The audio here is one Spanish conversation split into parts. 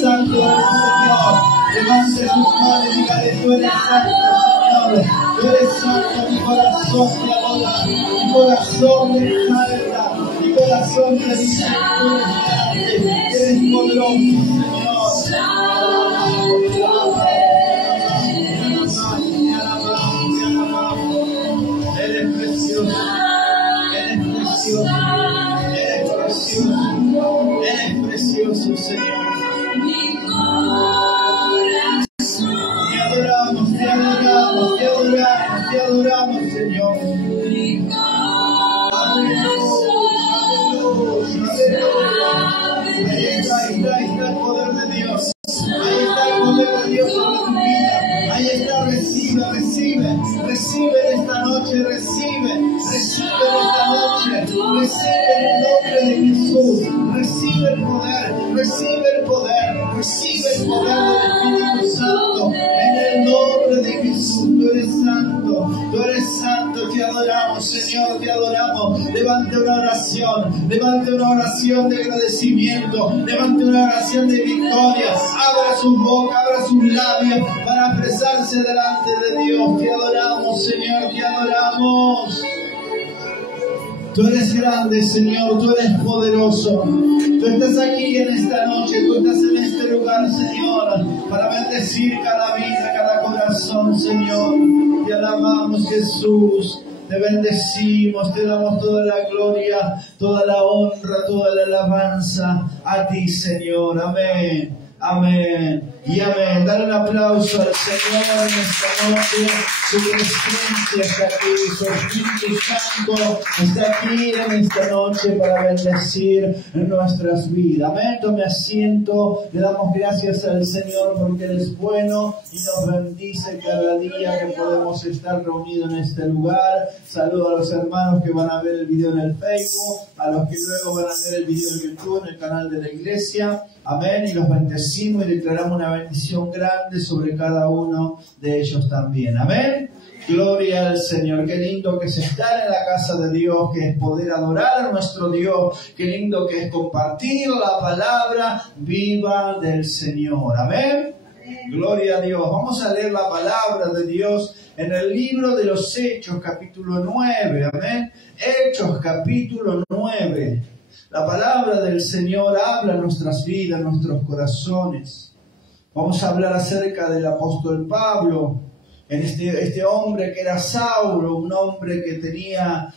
Santo Señor, levante tus manos y dígale: tú eres santo, Señor, tú eres santo. Mi corazón te adora, mi corazón te exalta, mi corazón te dice que tú eres grande, eres poderoso, Señor. Eres precioso, eres precioso, eres precioso, eres precioso, Señor. Te adoramos, Señor. Ahí está el poder de Dios. Ahí está el poder de Dios sobre tu vida. Ahí está, recibe esta noche, recibe esta noche, recibe en el nombre de Jesús, recibe el poder del Espíritu Santo, en el nombre de Jesús. Tú eres santo, te adoramos, Señor, te adoramos. Levante una oración de agradecimiento, levante una oración de victoria, abra su boca, abra sus labios para expresarse delante de Dios. Te adoramos, Señor, te adoramos. Tú eres grande, Señor, tú eres poderoso. Tú estás aquí en esta noche, tú estás en este lugar, Señor, para bendecir cada vida, cada corazón, Señor. Te alabamos, Jesús. Te bendecimos, te damos toda la gloria, toda la honra, toda la alabanza a ti, Señor. Amén. Amén y amén. Dale un aplauso al Señor en esta noche. Su presencia está aquí, su Espíritu Santo está aquí en esta noche para bendecir nuestras vidas. Amén. Tome asiento. Le damos gracias al Señor porque Él es bueno y nos bendice cada día que podemos estar reunidos en este lugar. Saludo a los hermanos que van a ver el video en el Facebook, a los que luego van a ver el video en YouTube, en el canal de la iglesia. Amén, y los bendecimos y declaramos una bendición grande sobre cada uno de ellos también. Amén. Gloria al Señor. Qué lindo que es estar en la casa de Dios, que es poder adorar a nuestro Dios. Qué lindo que es compartir la palabra viva del Señor. Amén. Gloria a Dios. Vamos a leer la palabra de Dios en el libro de los Hechos, capítulo 9. Amén. Hechos, capítulo 9. La palabra del Señor habla en nuestras vidas, en nuestros corazones. Vamos a hablar acerca del apóstol Pablo, en este hombre que era Saulo, un hombre que tenía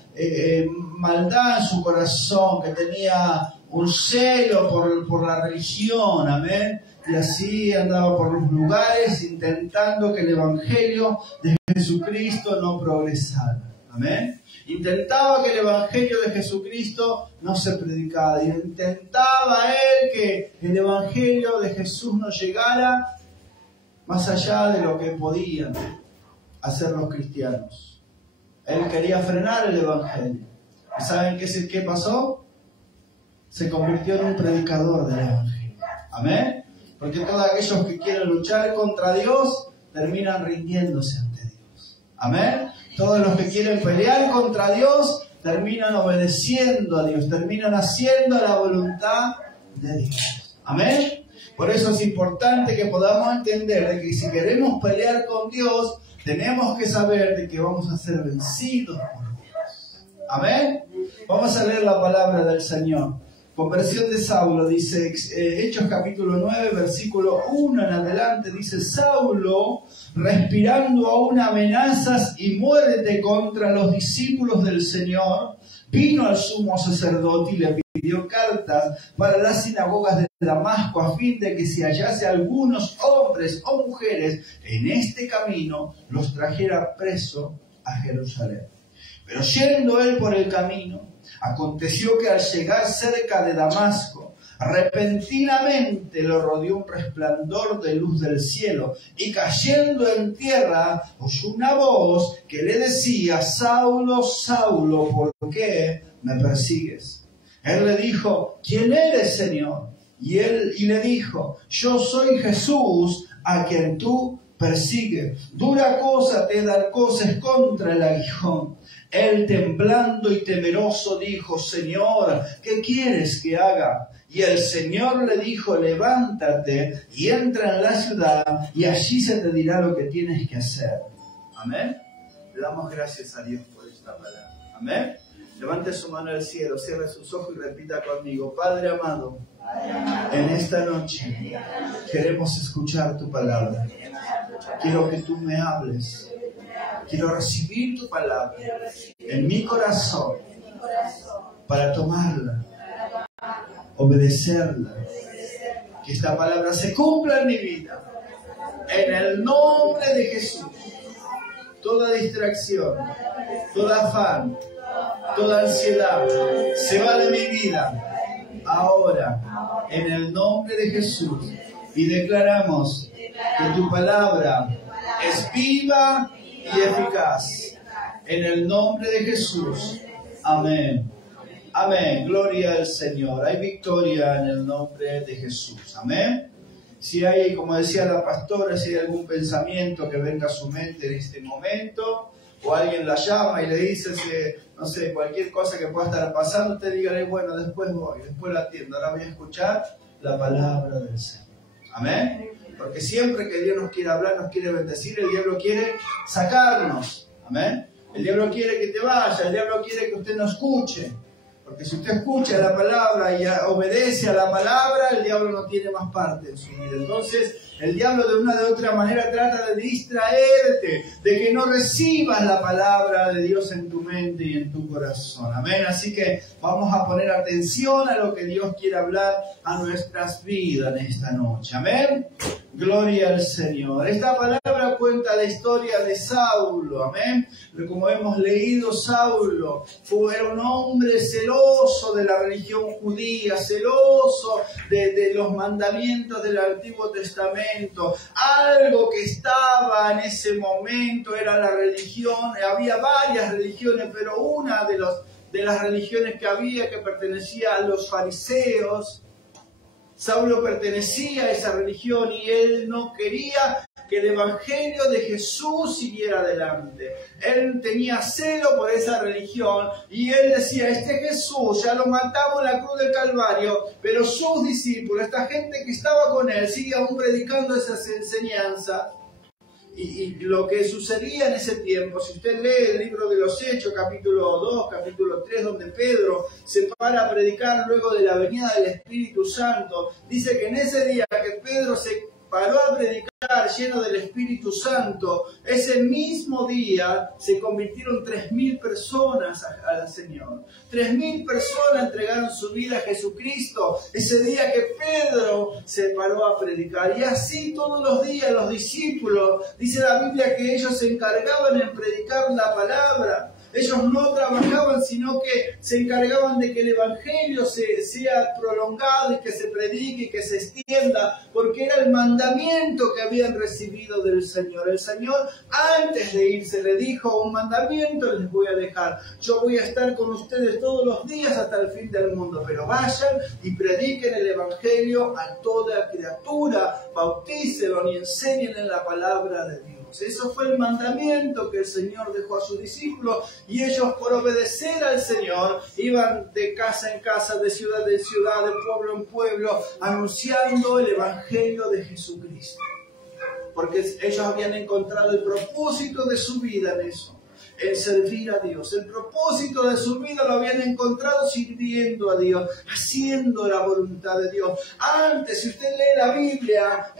maldad en su corazón, que tenía un celo por la religión, amén. Y así andaba por los lugares intentando que el evangelio de Jesucristo no progresara. Amén. Intentaba que el evangelio de Jesucristo no se predicara. Y intentaba él que el evangelio de Jesús no llegara más allá de lo que podían hacer los cristianos. Él quería frenar el evangelio. ¿Y saben qué pasó? Se convirtió en un predicador del evangelio. Amén. Porque todos aquellos que quieren luchar contra Dios terminan rindiéndose ante Dios. Amén. Todos los que quieren pelear contra Dios terminan obedeciendo a Dios, terminan haciendo la voluntad de Dios. Amén. Por eso es importante que podamos entender de que si queremos pelear con Dios, tenemos que saber de que vamos a ser vencidos por Dios. Amén. Vamos a leer la palabra del Señor. Conversión de Saulo, dice Hechos capítulo 9, versículo 1 en adelante, dice: Saulo, respirando aún amenazas y muerte contra los discípulos del Señor, vino al sumo sacerdote y le pidió cartas para las sinagogas de Damasco, a fin de que si hallase algunos hombres o mujeres en este camino, los trajera preso a Jerusalén. Pero yendo él por el camino, aconteció que al llegar cerca de Damasco, repentinamente lo rodeó un resplandor de luz del cielo, y cayendo en tierra, oyó una voz que le decía: Saulo, Saulo, ¿por qué me persigues? Él le dijo: ¿quién eres, Señor? y le dijo: yo soy Jesús a quien tú persigues. Dura cosa te dar cosas contra el aguijón. Él, temblando y temeroso, dijo: Señor, ¿qué quieres que haga? Y el Señor le dijo: levántate y entra en la ciudad, y allí se te dirá lo que tienes que hacer. Amén. Le damos gracias a Dios por esta palabra. Amén. Levante su mano al cielo, cierre sus ojos y repita conmigo: Padre amado, en esta noche queremos escuchar tu palabra. Quiero que tú me hables. Quiero recibir tu palabra en mi corazón para tomarla, obedecerla. Que esta palabra se cumpla en mi vida. En el nombre de Jesús. Toda distracción, toda afán, toda ansiedad se va de mi vida ahora, en el nombre de Jesús. Y declaramos que tu palabra es viva y eficaz. En el nombre de Jesús. Amén. Amén. Gloria al Señor. Hay victoria en el nombre de Jesús. Amén. Si hay, como decía la pastora, si hay algún pensamiento que venga a su mente en este momento, o alguien la llama y le dice, no sé, cualquier cosa que pueda estar pasando, usted dígale: bueno, después voy, después la atiendo, ahora voy a escuchar la palabra del Señor. Amén. Porque siempre que Dios nos quiere hablar, nos quiere bendecir, el diablo quiere sacarnos. Amén. El diablo quiere que te vaya, el diablo quiere que usted no escuche. Porque si usted escucha la palabra y obedece a la palabra, el diablo no tiene más parte en su vida. Entonces, el diablo de una de otra manera trata de distraerte, de que no recibas la palabra de Dios en tu mente y en tu corazón. Amén. Así que vamos a poner atención a lo que Dios quiere hablar a nuestras vidas en esta noche. Amén. Gloria al Señor. Esta palabra cuenta la historia de Saulo. Amén. Como hemos leído, Saulo era un hombre celoso de la religión judía, celoso de los mandamientos del Antiguo Testamento. Algo que estaba en ese momento era la religión. Había varias religiones, pero una de las religiones que había, que pertenecía a los fariseos. Saulo pertenecía a esa religión y él no quería que el Evangelio de Jesús siguiera adelante. Él tenía celo por esa religión y él decía: este Jesús ya lo matamos en la cruz del Calvario, pero sus discípulos, esta gente que estaba con él, sigue aún predicando esas enseñanzas. Y lo que sucedía en ese tiempo, si usted lee el libro de los Hechos, capítulo 2, capítulo 3, donde Pedro se para a predicar luego de la venida del Espíritu Santo, dice que en ese día que Pedro se paró a predicar lleno del Espíritu Santo, ese mismo día se convirtieron 3.000 personas al Señor. 3.000 personas entregaron su vida a Jesucristo ese día que Pedro se paró a predicar. Y así todos los días los discípulos, dice la Biblia, que ellos se encargaban en predicar la palabra. Ellos no trabajaban, sino que se encargaban de que el Evangelio sea prolongado y que se predique y que se extienda, porque era el mandamiento que habían recibido del Señor. El Señor, antes de irse, le dijo: un mandamiento les voy a dejar. Yo voy a estar con ustedes todos los días hasta el fin del mundo, pero vayan y prediquen el Evangelio a toda criatura, bautícenlo y enseñen en la palabra de Dios. Eso fue el mandamiento que el Señor dejó a sus discípulos, y ellos, por obedecer al Señor, iban de casa en casa, de ciudad en ciudad, de pueblo en pueblo, anunciando el Evangelio de Jesucristo. Porque ellos habían encontrado el propósito de su vida en eso, en servir a Dios. El propósito de su vida lo habían encontrado sirviendo a Dios, haciendo la voluntad de Dios. Antes, si usted lee la Biblia,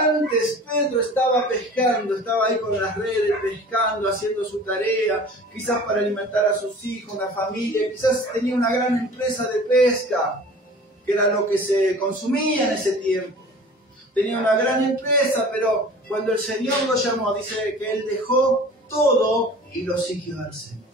antes Pedro estaba pescando, estaba ahí con las redes pescando, haciendo su tarea, quizás para alimentar a sus hijos, una familia, quizás tenía una gran empresa de pesca, que era lo que se consumía en ese tiempo. Tenía una gran empresa, pero cuando el Señor lo llamó, dice que él dejó todo y lo siguió al Señor.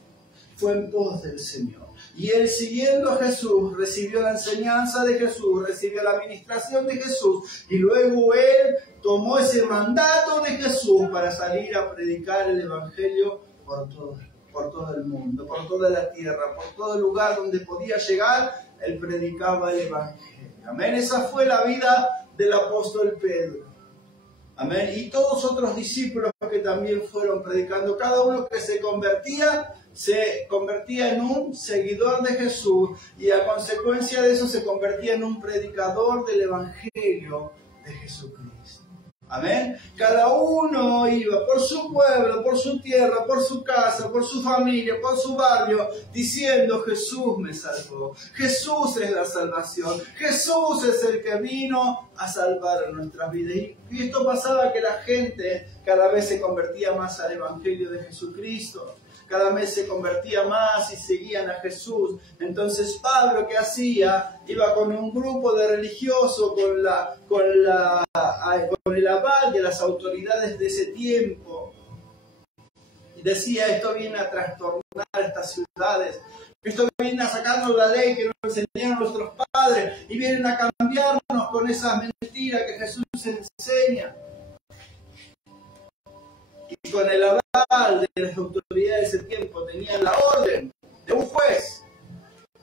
Fue en pos del Señor. Y él, siguiendo a Jesús, recibió la enseñanza de Jesús, recibió la administración de Jesús, y luego él tomó ese mandato de Jesús para salir a predicar el Evangelio por todo el mundo, por toda la tierra, por todo el lugar donde podía llegar. Él predicaba el Evangelio. Amén. Esa fue la vida del apóstol Pedro. Amén. Y todos otros discípulos que también fueron predicando. Cada uno que se convertía en un seguidor de Jesús. Y a consecuencia de eso se convertía en un predicador del Evangelio de Jesucristo. Amén. Cada uno iba por su pueblo, por su tierra, por su casa, por su familia, por su barrio, diciendo: Jesús me salvó. Jesús es la salvación. Jesús es el que vino a salvar nuestras vidas. Y esto pasaba, que la gente cada vez se convertía más al Evangelio de Jesucristo. Cada vez se convertía más y seguían a Jesús. Entonces Pablo, ¿qué hacía? Iba con un grupo de religiosos, con el aval de las autoridades de ese tiempo. Y decía: esto viene a trastornar estas ciudades. Esto viene a sacarnos la ley que nos enseñaron nuestros padres. Y vienen a cambiarnos con esas mentiras que Jesús enseña. Y con el aval de las autoridades de ese tiempo tenían la orden de un juez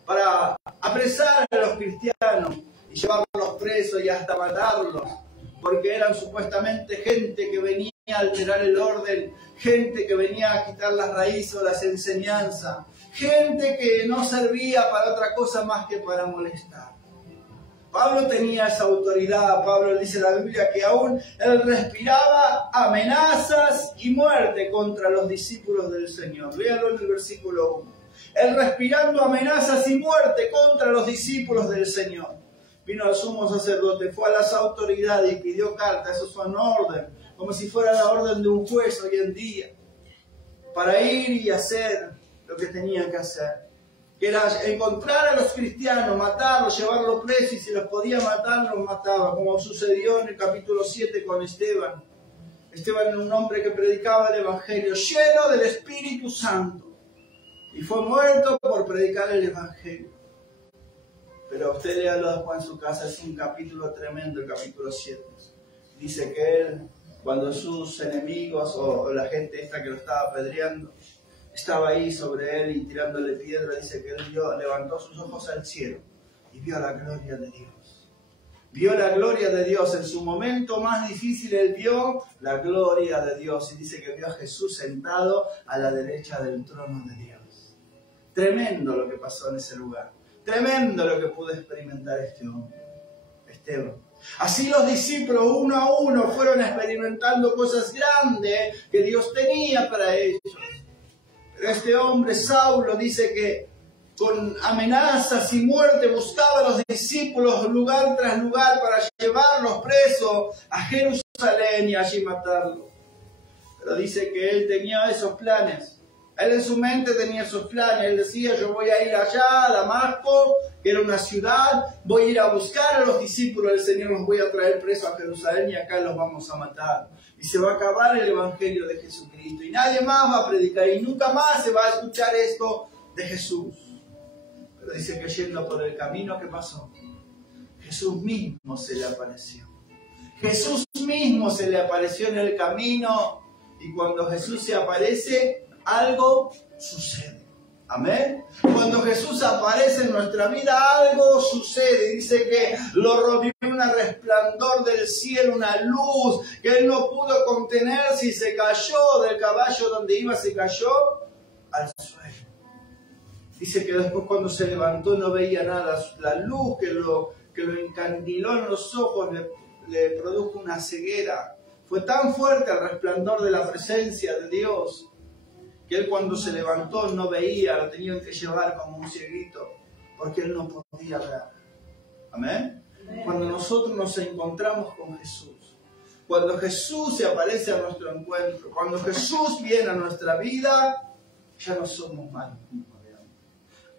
para apresar a los cristianos y llevarlos presos y hasta matarlos, porque eran supuestamente gente que venía a alterar el orden, gente que venía a quitar las raíces o las enseñanzas, gente que no servía para otra cosa más que para molestar. Pablo tenía esa autoridad. Pablo dice en la Biblia que aún él respiraba amenazas y muerte contra los discípulos del Señor. Léalo en el versículo 1. Él respirando amenazas y muerte contra los discípulos del Señor. Vino al sumo sacerdote, fue a las autoridades y pidió cartas. Eso son orden, como si fuera la orden de un juez hoy en día, para ir y hacer lo que tenían que hacer. Que era encontrar a los cristianos, matarlos, llevarlos presos, y si los podía matar, los mataba, como sucedió en el capítulo 7 con Esteban. Esteban era un hombre que predicaba el Evangelio, lleno del Espíritu Santo, y fue muerto por predicar el Evangelio. Pero usted léalo después en su casa, es un capítulo tremendo, el capítulo 7. Dice que él, cuando sus enemigos o la gente esta que lo estaba apedreando, estaba ahí sobre él y tirándole piedra, dice que él levantó sus ojos al cielo y vio la gloria de Dios. Vio la gloria de Dios. En su momento más difícil él vio la gloria de Dios. Y dice que vio a Jesús sentado a la derecha del trono de Dios. Tremendo lo que pasó en ese lugar. Tremendo lo que pudo experimentar este hombre, Esteban. Así los discípulos uno a uno fueron experimentando cosas grandes que Dios tenía para ellos. Este hombre, Saulo, dice que con amenazas y muerte buscaba a los discípulos lugar tras lugar para llevarlos presos a Jerusalén y allí matarlos. Pero dice que él tenía esos planes. Él en su mente tenía esos planes. Él decía: yo voy a ir allá a Damasco, que era una ciudad, voy a ir a buscar a los discípulos del Señor, los voy a traer presos a Jerusalén y acá los vamos a matar. Y se va a acabar el Evangelio de Jesucristo. Y nadie más va a predicar. Y nunca más se va a escuchar esto de Jesús. Pero dice que yendo por el camino, ¿qué pasó? Jesús mismo se le apareció. Jesús mismo se le apareció en el camino. Y cuando Jesús se aparece, algo sucede. Amén. Cuando Jesús aparece en nuestra vida, algo sucede. Dice que lo rodeó un resplandor del cielo, una luz que él no pudo contenerse y se cayó del caballo donde iba, se cayó al suelo. Dice que después, cuando se levantó, no veía nada. La luz que lo encandiló en los ojos le produjo una ceguera. Fue tan fuerte el resplandor de la presencia de Dios que él, cuando se levantó, no veía, lo tenían que llevar como un cieguito, porque él no podía ver. Amén. Cuando nosotros nos encontramos con Jesús, cuando Jesús se aparece a nuestro encuentro, cuando Jesús viene a nuestra vida, ya no somos malos.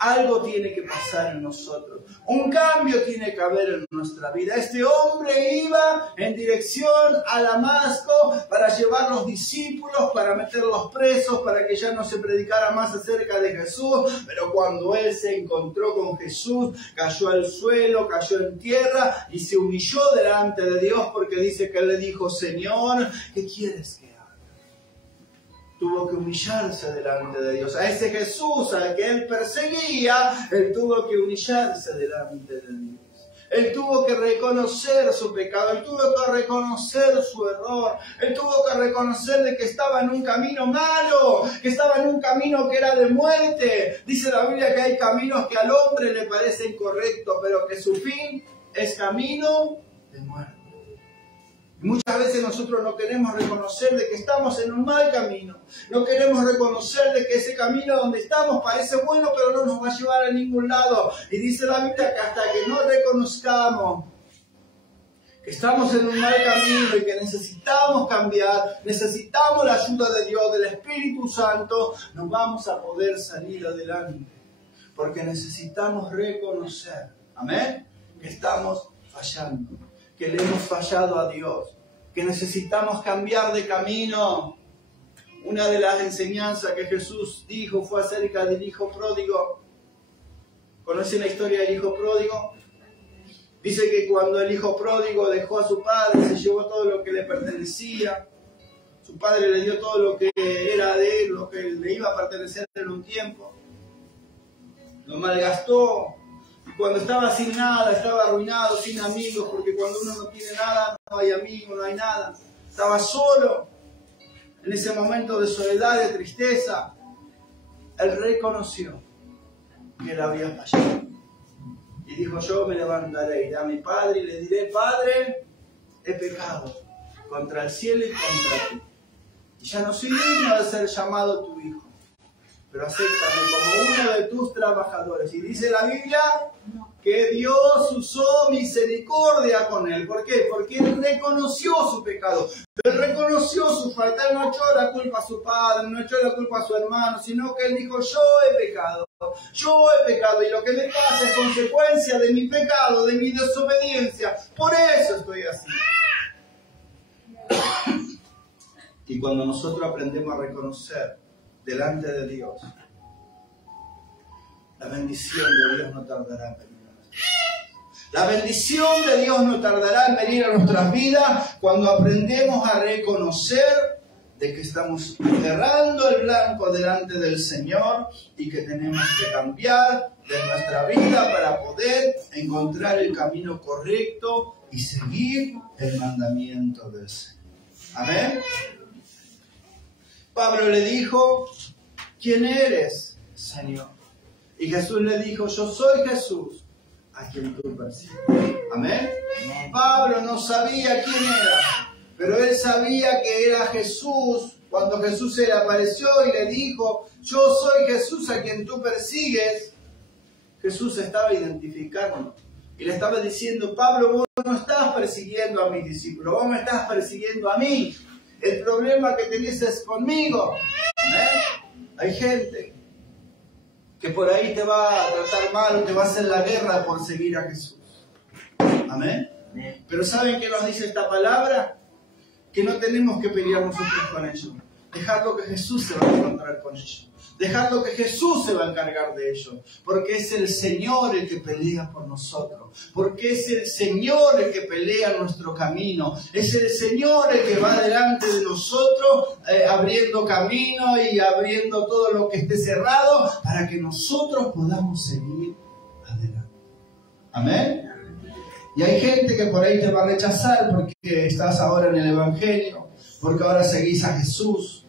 Algo tiene que pasar en nosotros. Un cambio tiene que haber en nuestra vida. Este hombre iba en dirección a Damasco para llevar los discípulos, para meterlos presos, para que ya no se predicara más acerca de Jesús. Pero cuando él se encontró con Jesús, cayó al suelo, cayó en tierra y se humilló delante de Dios, porque dice que él le dijo: Señor, ¿qué quieres que haga? Tuvo que humillarse delante de Dios. A ese Jesús al que él perseguía, él tuvo que humillarse delante de Dios. Él tuvo que reconocer su pecado, Él tuvo que reconocer su error, Él tuvo que reconocer de que estaba en un camino malo, que estaba en un camino que era de muerte. Dice la Biblia que hay caminos que al hombre le parecen correctos, pero que su fin es camino de muerte. Muchas veces nosotros no queremos reconocer de que estamos en un mal camino. No queremos reconocer de que ese camino donde estamos parece bueno, pero no nos va a llevar a ningún lado. Y dice la Biblia que hasta que no reconozcamos que estamos en un mal camino y que necesitamos cambiar, necesitamos la ayuda de Dios, del Espíritu Santo, no vamos a poder salir adelante. Porque necesitamos reconocer, amén, que estamos fallando, que le hemos fallado a Dios, que necesitamos cambiar de camino. Una de las enseñanzas que Jesús dijo fue acerca del hijo pródigo. ¿Conocen la historia del hijo pródigo? Dice que cuando el hijo pródigo dejó a su padre, se llevó todo lo que le pertenecía. Su padre le dio todo lo que era de él, lo que le iba a pertenecer en un tiempo. Lo malgastó. Y cuando estaba sin nada, estaba arruinado, sin amigos, porque cuando uno no tiene nada, no hay amigos, no hay nada. Estaba solo. En ese momento de soledad, de tristeza, él reconoció que él había fallado. Y dijo, yo me levantaré, iré a mi padre y le diré, Padre, he pecado contra el cielo y contra ti. Y ya no soy digno de ser llamado tu hijo, pero acéptame como uno de tus trabajadores. Y dice la Biblia que Dios usó misericordia con él. ¿Por qué? Porque él reconoció su pecado. Él reconoció su falta. Él no echó la culpa a su padre, no echó la culpa a su hermano, sino que él dijo, yo he pecado. Yo he pecado y lo que me pasa es consecuencia de mi pecado, de mi desobediencia. Por eso estoy así. Y cuando nosotros aprendemos a reconocer delante de Dios, la bendición de Dios no tardará en venir a nuestras vidas. La bendición de Dios no tardará en venir a nuestras vidas cuando aprendemos a reconocer de que estamos errando el blanco delante del Señor y que tenemos que cambiar de nuestra vida para poder encontrar el camino correcto y seguir el mandamiento del Señor. Amén. Pablo le dijo, ¿quién eres, Señor? Y Jesús le dijo, yo soy Jesús, a quien tú persigues. Amén. Pablo no sabía quién era, pero él sabía que era Jesús. Cuando Jesús se le apareció y le dijo, yo soy Jesús a quien tú persigues, Jesús estaba identificando. Y le estaba diciendo, Pablo, vos no estás persiguiendo a mis discípulos, vos me estás persiguiendo a mí. El problema que tenés es conmigo. ¿Amén? Hay gente que por ahí te va a tratar mal o te va a hacer la guerra por seguir a Jesús. Amén. Pero ¿saben qué nos dice esta palabra? Que no tenemos que pelear nosotros con ellos. Dejarlo que Jesús se va a encontrar con ellos. Dejarlo que Jesús se va a encargar de ellos. Porque es el Señor el que pelea por nosotros. Porque es el Señor el que pelea nuestro camino. Es el Señor el que va delante de nosotros abriendo camino y abriendo todo lo que esté cerrado para que nosotros podamos seguir adelante. Amén. Y hay gente que por ahí te va a rechazar porque estás ahora en el Evangelio, porque ahora seguís a Jesús.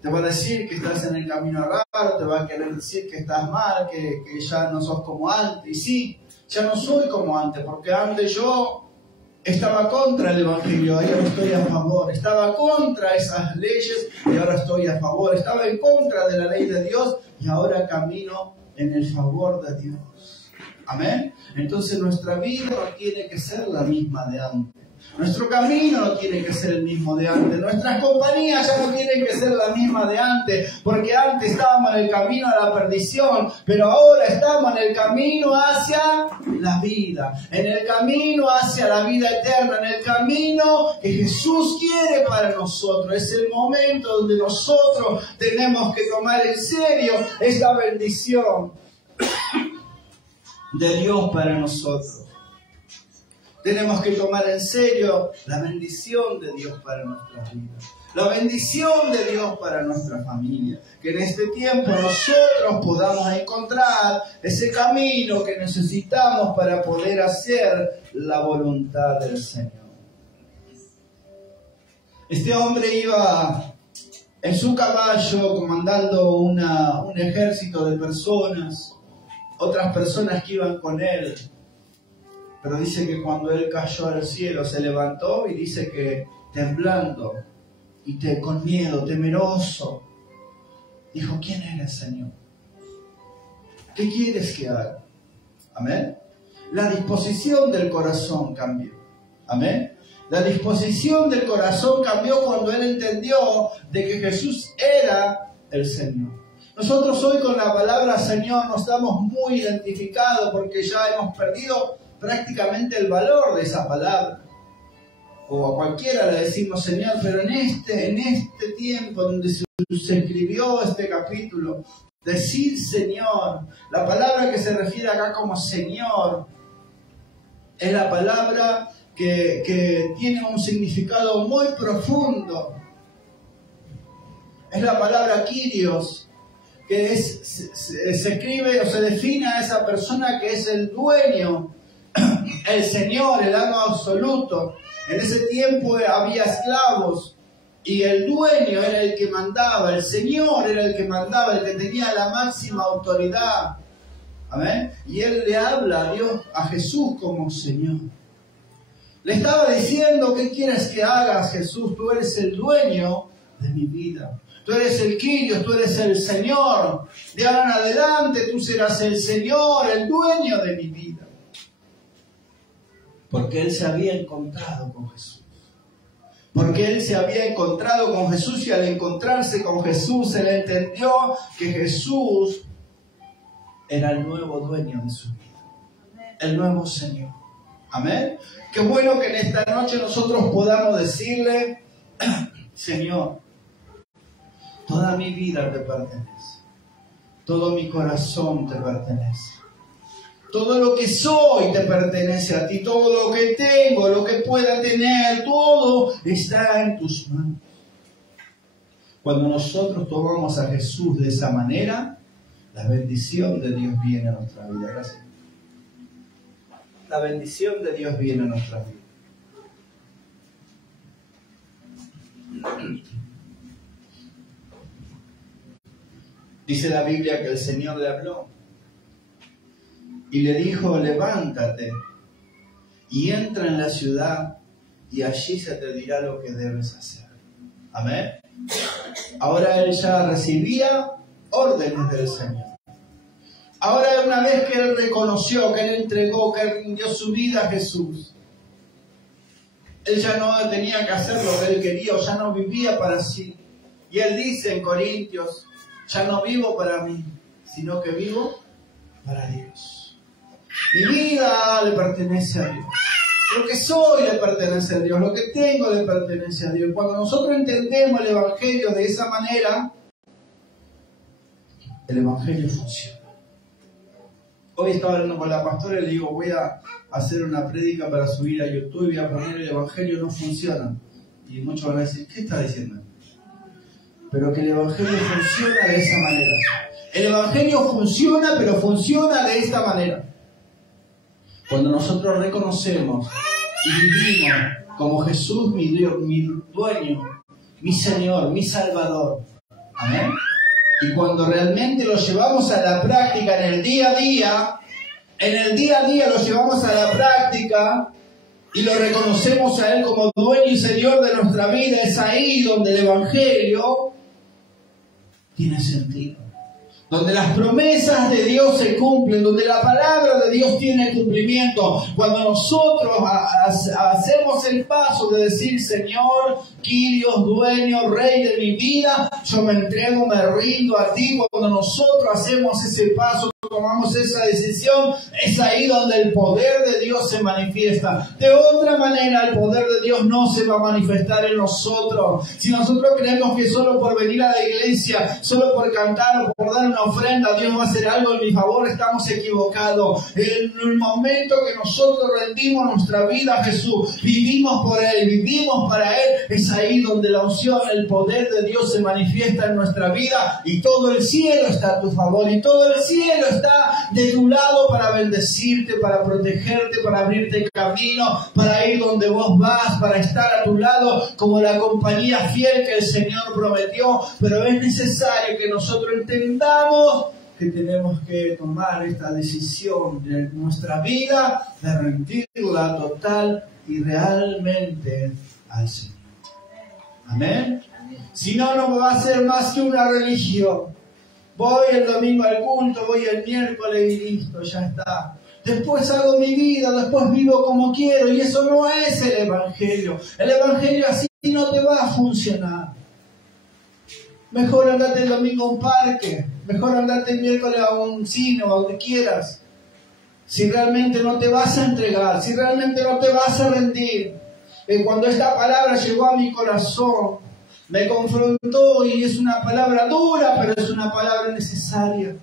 Te va a decir que estás en el camino raro, te va a querer decir que estás mal, que ya no sos como antes. Y sí, ya no soy como antes, porque antes yo estaba contra el Evangelio, ahora estoy a favor. Estaba contra esas leyes y ahora estoy a favor. Estaba en contra de la ley de Dios y ahora camino en el favor de Dios. Amén. Entonces nuestra vida no tiene que ser la misma de antes. Nuestro camino no tiene que ser el mismo de antes. Nuestras compañías ya no tienen que ser la misma de antes. Porque antes estábamos en el camino a la perdición. Pero ahora estamos en el camino hacia la vida. En el camino hacia la vida eterna. En el camino que Jesús quiere para nosotros. Es el momento donde nosotros tenemos que tomar en serio esta bendición de Dios para nosotros. Tenemos que tomar en serio la bendición de Dios para nuestras vidas. La bendición de Dios para nuestra familia. Que en este tiempo nosotros podamos encontrar ese camino que necesitamos para poder hacer la voluntad del Señor. Este hombre iba en su caballo comandando un ejército de personas, otras personas que iban con él. Pero dice que cuando él cayó al cielo se levantó y dice que temblando y con miedo, temeroso, dijo: ¿quién eres, Señor? ¿Qué quieres que haga? Amén. La disposición del corazón cambió. Amén. La disposición del corazón cambió cuando él entendió de que Jesús era el Señor. Nosotros hoy con la palabra Señor nos estamos muy identificados porque ya hemos perdido prácticamente el valor de esa palabra. O a cualquiera le decimos Señor, pero en este tiempo donde se escribió este capítulo, decir Señor, la palabra que se refiere acá como Señor, es la palabra que tiene un significado muy profundo. Es la palabra Kyrios, que se escribe o se define a esa persona que es el dueño, el Señor, el amo absoluto. En ese tiempo había esclavos y el dueño era el que mandaba, el Señor era el que mandaba, el que tenía la máxima autoridad. Amén. Y él le habla a Dios, a Jesús como Señor. Le estaba diciendo: ¿qué quieres que hagas, Jesús? Tú eres el dueño de mi vida. Tú eres el Kyrios, tú eres el Señor. De ahora en adelante tú serás el Señor, el dueño de mi vida. Porque él se había encontrado con Jesús. Porque él se había encontrado con Jesús y al encontrarse con Jesús, él entendió que Jesús era el nuevo dueño de su vida. El nuevo Señor. Amén. Qué bueno que en esta noche nosotros podamos decirle: Señor, toda mi vida te pertenece. Todo mi corazón te pertenece. Todo lo que soy te pertenece a ti. Todo lo que tengo, lo que pueda tener, todo está en tus manos. Cuando nosotros tomamos a Jesús de esa manera, la bendición de Dios viene a nuestra vida. Gracias. La bendición de Dios viene a nuestra vida. Dice la Biblia que el Señor le habló y le dijo: levántate y entra en la ciudad y allí se te dirá lo que debes hacer. Amén. Ahora él ya recibía órdenes del Señor. Ahora, una vez que él reconoció, que él entregó, que él rindió su vida a Jesús, él ya no tenía que hacer lo que él quería, o ya no vivía para sí. Y él dice en Corintios: ya no vivo para mí, sino que vivo para Dios. Mi vida le pertenece a Dios. Lo que soy le pertenece a Dios. Lo que tengo le pertenece a Dios. Cuando nosotros entendemos el Evangelio de esa manera, el Evangelio funciona. Hoy estaba hablando con la pastora y le digo: voy a hacer una prédica para subir a YouTube y voy a poner el Evangelio no funciona. Y muchos van a decir: ¿qué está diciendo? Pero que el Evangelio funciona de esa manera. El Evangelio funciona, pero funciona de esta manera. Cuando nosotros reconocemos y vivimos como Jesús, mi Dios, mi dueño, mi Señor, mi Salvador. Amén. Y cuando realmente lo llevamos a la práctica en el día a día lo llevamos a la práctica y lo reconocemos a Él como dueño y Señor de nuestra vida, es ahí donde el Evangelio tiene sentido. Donde las promesas de Dios se cumplen, donde la palabra de Dios tiene cumplimiento. Cuando nosotros hacemos el paso de decir: Señor, Kyrios, dueño, Rey de mi vida, yo me entrego, me rindo a ti. Cuando nosotros hacemos ese paso, tomamos esa decisión, es ahí donde el poder de Dios se manifiesta. De otra manera, el poder de Dios no se va a manifestar en nosotros. Si nosotros creemos que solo por venir a la iglesia, solo por cantar o por dar una una ofrenda, Dios va a hacer algo en mi favor, estamos equivocados. En el momento que nosotros rendimos nuestra vida a Jesús, vivimos por Él, vivimos para Él, es ahí donde la unción, el poder de Dios se manifiesta en nuestra vida y todo el cielo está a tu favor y todo el cielo está de tu lado para bendecirte, para protegerte, para abrirte camino, para ir donde vos vas, para estar a tu lado como la compañía fiel que el Señor prometió. Pero es necesario que nosotros entendamos que tenemos que tomar esta decisión de nuestra vida, de rendirla total y realmente al Señor. Amén. Si no, no va a ser más que una religión. Voy el domingo al culto, voy el miércoles y listo, ya está. Después hago mi vida, después vivo como quiero, y eso no es el Evangelio. El Evangelio así no te va a funcionar. Mejor andate el domingo a un parque, mejor andate el miércoles a un cine o a donde quieras. Si realmente no te vas a entregar, si realmente no te vas a rendir. Cuando esta palabra llegó a mi corazón, me confrontó y es una palabra dura, pero es una palabra necesaria.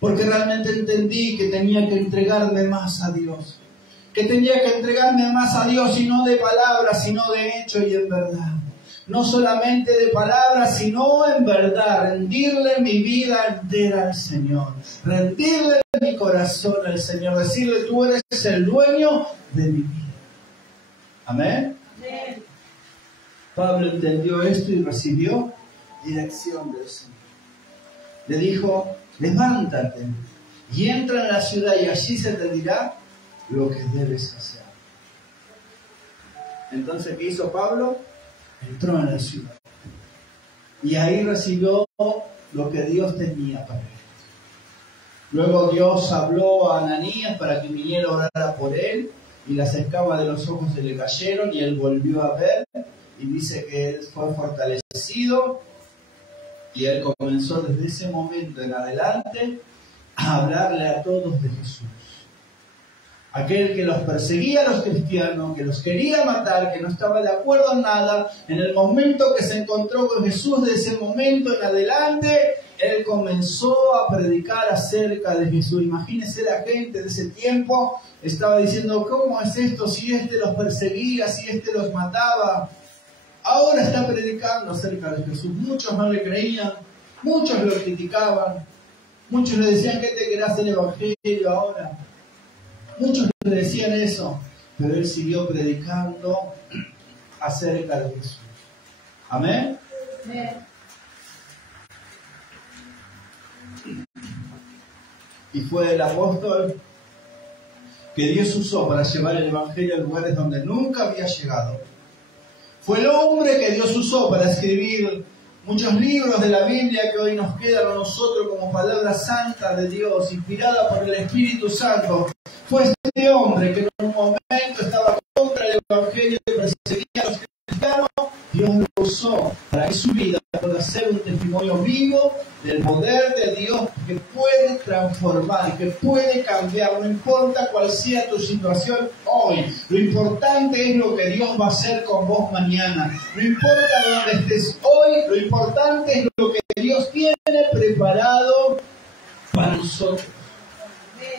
Porque realmente entendí que tenía que entregarme más a Dios. Que tenía que entregarme más a Dios y no de palabras, sino de hecho y en verdad. No solamente de palabras, sino en verdad. Rendirle mi vida entera al Señor. Rendirle mi corazón al Señor. Decirle, tú eres el dueño de mi vida. Amén. Amén. Pablo entendió esto y recibió dirección del Señor. Le dijo, levántate y entra en la ciudad y allí se te dirá lo que debes hacer. Entonces, ¿qué hizo Pablo? Entró en la ciudad. Y ahí recibió lo que Dios tenía para él. Luego Dios habló a Ananías para que viniera a orar por él y las escamas de los ojos se le cayeron y él volvió a ver. Y dice que él fue fortalecido y él comenzó desde ese momento en adelante a hablarle a todos de Jesús. Aquel que los perseguía a los cristianos, que los quería matar, que no estaba de acuerdo en nada, en el momento que se encontró con Jesús, de ese momento en adelante, él comenzó a predicar acerca de Jesús. Imagínense la gente de ese tiempo, estaba diciendo, ¿cómo es esto si este los perseguía, si este los mataba? Ahora está predicando acerca de Jesús. Muchos no le creían, muchos lo criticaban, muchos le decían que te querás el Evangelio ahora. Muchos le decían eso, pero él siguió predicando acerca de Jesús. Amén. Amén. Y fue el apóstol que Dios usó para llevar el Evangelio a lugares donde nunca había llegado. Fue el hombre que Dios usó para escribir muchos libros de la Biblia que hoy nos quedan a nosotros como palabra santa de Dios, inspirada por el Espíritu Santo. Fue este hombre que en un momento estaba contra el Evangelio y perseguía a los cristianos. Dios lo usó para que su vida pueda ser un testimonio vivo del poder de Dios que puede transformar, que puede cambiar, no importa cuál sea tu situación hoy. Lo importante es lo que Dios va a hacer con vos mañana. No importa dónde estés hoy, lo importante es lo que Dios tiene preparado para nosotros.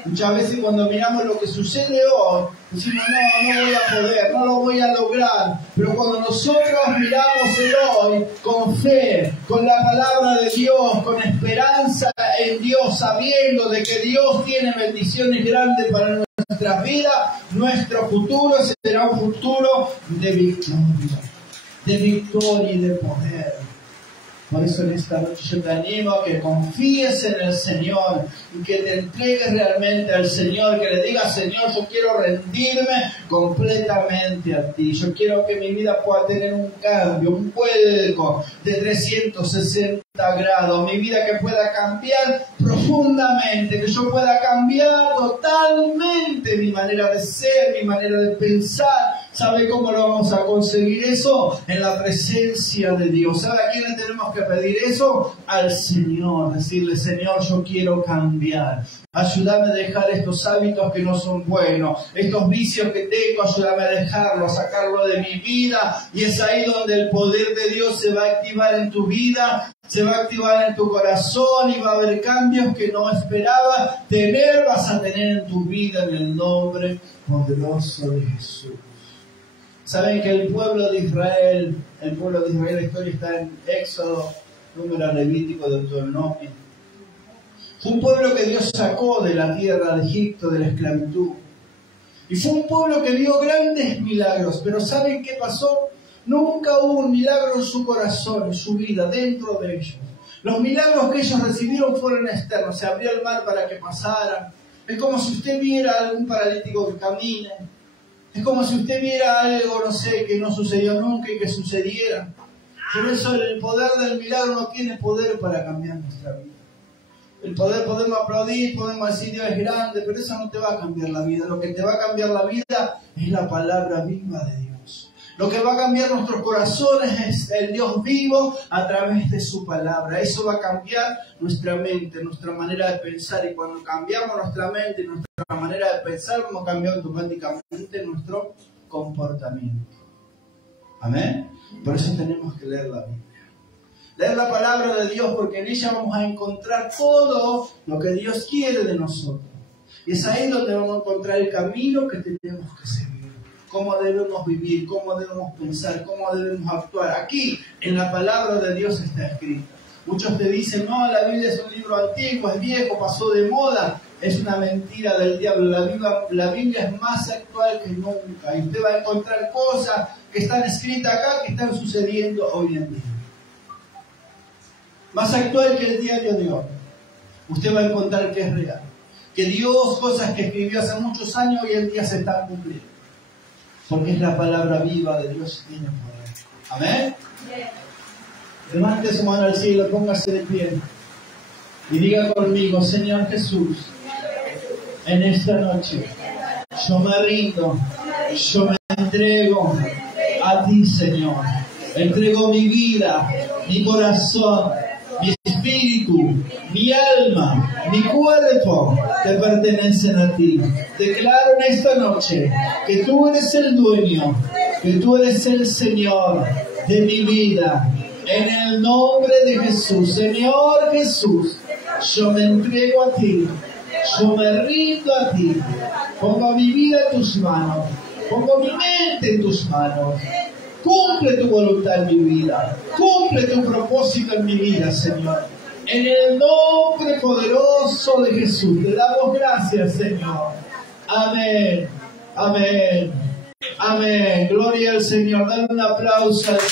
Muchas veces cuando miramos lo que sucede hoy, decimos, no voy a poder, no lo voy a lograr. Pero cuando nosotros miramos el hoy con fe, con la palabra de Dios, con esperanza en Dios, sabiendo de que Dios tiene bendiciones grandes para nuestras vidas, nuestro futuro será un futuro de victoria y de poder. Por eso en esta noche yo te animo a que confíes en el Señor y que te entregues realmente al Señor, que le digas, Señor, yo quiero rendirme completamente a ti. Yo quiero que mi vida pueda tener un cambio, un vuelco de 360 grados. Mi vida que pueda cambiar profundamente, que yo pueda cambiar totalmente mi manera de ser, mi manera de pensar. ¿Sabe cómo lo vamos a conseguir eso? En la presencia de Dios. ¿Sabe a quién le tenemos que pedir eso? Al Señor. Decirle, Señor, yo quiero cambiar. Ayúdame a dejar estos hábitos que no son buenos. Estos vicios que tengo, ayúdame a dejarlo, a sacarlo de mi vida. Y es ahí donde el poder de Dios se va a activar en tu vida. Se va a activar en tu corazón y va a haber cambios que no esperaba tener, vas a tener en tu vida en el nombre poderoso de Jesús. Saben que el pueblo de Israel, la historia está en Éxodo, Número, Levítico, Deuteronomio. Fue un pueblo que Dios sacó de la tierra de Egipto, de la esclavitud. Y fue un pueblo que vio grandes milagros, pero ¿saben qué pasó? Nunca hubo un milagro en su corazón, en su vida, dentro de ellos. Los milagros que ellos recibieron fueron externos. Se abrió el mar para que pasaran. Es como si usted viera a algún paralítico que camine. Es como si usted viera algo, no sé, que no sucedió nunca y que sucediera. Por eso el poder del milagro no tiene poder para cambiar nuestra vida. El poder, podemos aplaudir, podemos decir Dios es grande, pero eso no te va a cambiar la vida. Lo que te va a cambiar la vida es la palabra viva de Dios. Lo que va a cambiar nuestros corazones es el Dios vivo a través de su palabra. Eso va a cambiar nuestra mente, nuestra manera de pensar. Y cuando cambiamos nuestra mente y nuestra manera de pensar, vamos a cambiar automáticamente nuestro comportamiento. Amén. Por eso tenemos que leer la Biblia. Leer la palabra de Dios, porque en ella vamos a encontrar todo lo que Dios quiere de nosotros. Y es ahí donde vamos a encontrar el camino que tenemos que seguir. Cómo debemos vivir, cómo debemos pensar, cómo debemos actuar. Aquí, en la palabra de Dios está escrita. Muchos te dicen, no, la Biblia es un libro antiguo, es viejo, pasó de moda. Es una mentira del diablo. La Biblia es más actual que nunca. Y usted va a encontrar cosas que están escritas acá, que están sucediendo hoy en día. Más actual que el diario de hoy. Usted va a encontrar que es real. Que Dios, cosas que escribió hace muchos años, hoy en día se están cumpliendo. Porque es la palabra viva de Dios y tiene poder. Amén. Levante su mano al cielo, póngase de pie. Y diga conmigo, Señor Jesús, en esta noche, yo me rindo, yo me entrego a ti, Señor. Entrego mi vida, mi corazón, mi espíritu, mi alma, mi cuerpo, te pertenecen a ti. Declaro en esta noche que tú eres el dueño, que tú eres el Señor de mi vida. En el nombre de Jesús, Señor Jesús, yo me entrego a ti, yo me rindo a ti. Pongo mi vida en tus manos, pongo mi mente en tus manos. Cumple tu voluntad en mi vida. Cumple tu propósito en mi vida, Señor. En el nombre poderoso de Jesús, te damos gracias, Señor. Amén. Amén. Amén. Gloria al Señor. Dale un aplauso al Señor.